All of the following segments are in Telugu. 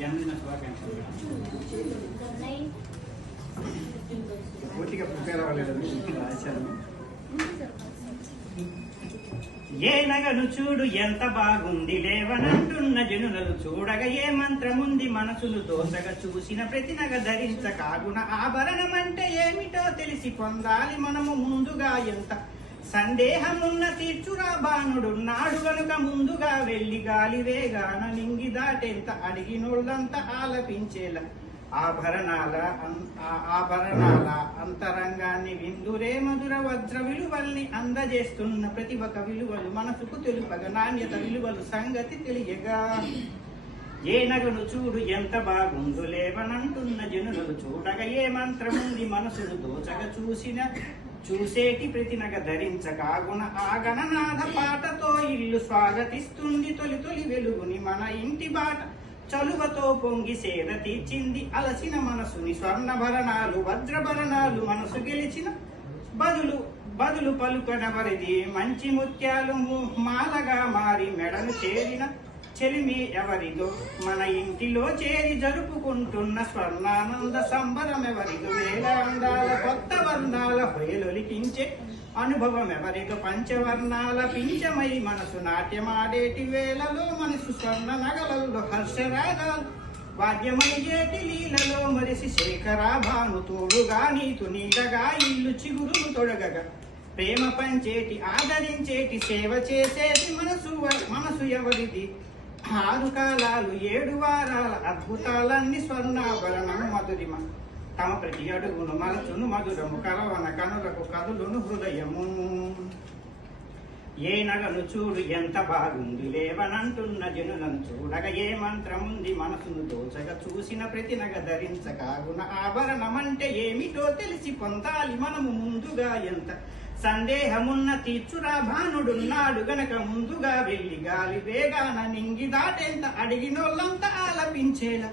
జన్మదిన శుభాకాంక్షలు. పూర్తిగా ప్రిపేర్ అవ్వలేదు రాశాను. ఏ నగను చూడు ఎంత బాగుంది లేవనంటున్న జనులను చూడగా ఏ మంత్రముంది మనసును దోసగా చూసిన ప్రతి నగ ధరించ కాగున ఆభరణం అంటే ఏమిటో తెలిసి పొందాలి మనము ముందుగా ఎంత సందేహమున్న తీర్చురా బాణుడున్నాడు గనుక ముందుగా వెళ్ళి గాలి వేగాన నింగి దాటెంత అడిగినోళ్ళంతా ఆలపించేలా ఆభరణాల అంతరంగాన్ని విందురే మధుర వజ్ర విలువల్ని అందజేస్తున్న ప్రతిభక విలువలు మనసుకు తెలుపగా నాణ్యత విలువలు సంగతి తెలియగా ఏ నగను చూడు ఎంత బాగుందు లేవనంటున్న జనులను చూడగా ఏ మంత్రముంది మనసును దోచగా చూసేటి ప్రతి నగ ధరించకాగున ఆ గణనాథ పాటతో ఇల్లు స్వాగతిస్తుంది తొలి తొలి వెలుగుని మన ఇంటి బాట చలువతో పొంగి సేద తీర్చింది అలసిన మనసుని స్వర్ణభరణాలు వజ్రభరణాలు మనసు గెలిచిన బదులు పలుకనవరిది మంచి ముత్యాలు మాలగా మారి మెడను చేరిన చెలిమి ఎవరిదో మన ఇంటిలో చేరి జరుపుకుంటున్న స్వర్ణానంద సంబరం ఎవరిదో వేల అందాల కొత్త వర్ణాల హొయలొలికించే అనుభవం ఎవరిదో పంచవర్ణాల పించమై మనసు నాట్యమాడేటి వేళలో మనసు స్వర్ణ నగలలో హర్షరాగాలు వాద్యమయ్యేటి లీలలో మరిసి శేఖరా భాను తోడుగా నీతు నీడగా ఇల్లు చిగురులు తొడగగా ప్రేమ పంచేటి ఆదరించేటి సేవ చేసేటి మనసు ఎవరిది 6 కాలాలు 7 వారాల అద్భుతాలన్నీ స్వర్ణాభరణం మధురిమ తమ ప్రతి అడుగును మలచును మధురము కలవన కనులకు కదులును హృదయము ఏ నగను చూడు ఎంత బాగుంది లేవనంటున్న జనులను చూడగా ఏ మంత్రముంది మనసును దోచగా చూసిన ప్రతి నగ ధరించకాగున ఆభరణమంటే ఏమిటో తెలిసి పొందాలి మనము ముందుగా ఎంత సందేహమున్న తీర్చురా భానుడున్నాడు గనక ముందుగా వెళ్ళి గాలి వేగాన నింగి దాటెంత అడిగినోళ్ళంతా ఆలపించేలా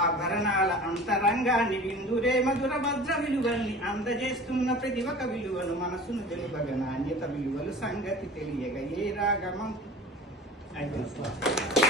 ఆభరణాల అంతరంగాన్ని విందురే మధుర భద్ర విలువల్ని అందజేస్తున్న ప్రతి ఒక్క విలువను మనసును తెలుపగా నాణ్యత విలువలు సంగతి తెలియగా ఏ రాగమం అయిపోయింది.